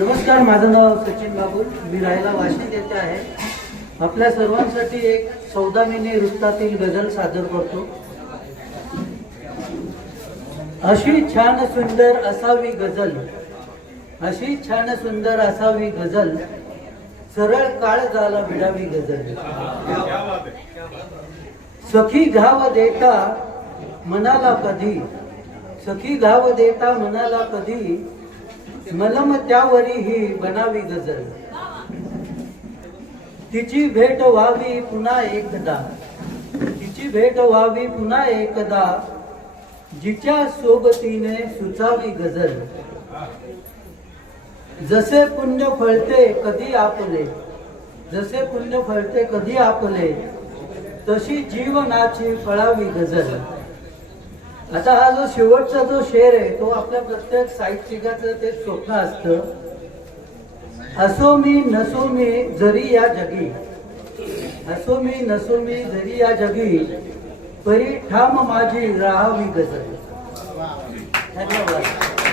नमस्कार माझं नाव सचिन बाबू मी राहायला वाशिंद येथे आहे. आपल्या सर्वांसाठी एक चौदामिनी वृत्तातील गझल सादर करतो. अशी छान सुंदर असावी गझल अशी छान सुंदर असावी गझल सरळ काळ झाला भिडावी गझल सखी घाव देता मनाला कधी सखी घाव देता मनाला कधी मलम त्यावरी ही बनावी गजल. तिची भेट व्हावी पुन्हा एकदा. तिची भेट व्हावी पुन्हा एकदा. जिच्या सोबतीने सुचावी गझल जसे पुण्य फळते कधी आपले. जसे पुण्य फळते कधी आपले. तशी जीवनाची फळावी गझल आता हा जो शेवटचा जो शेर आहे तो आपल्या प्रत्येक साहित्यिकाचं ते स्वप्न असतं असो मी नसो मी जरी या जगी. असो मी नसो मी जरी या जगी. परी ठाम माझी राहावी गजल धन्यवाद.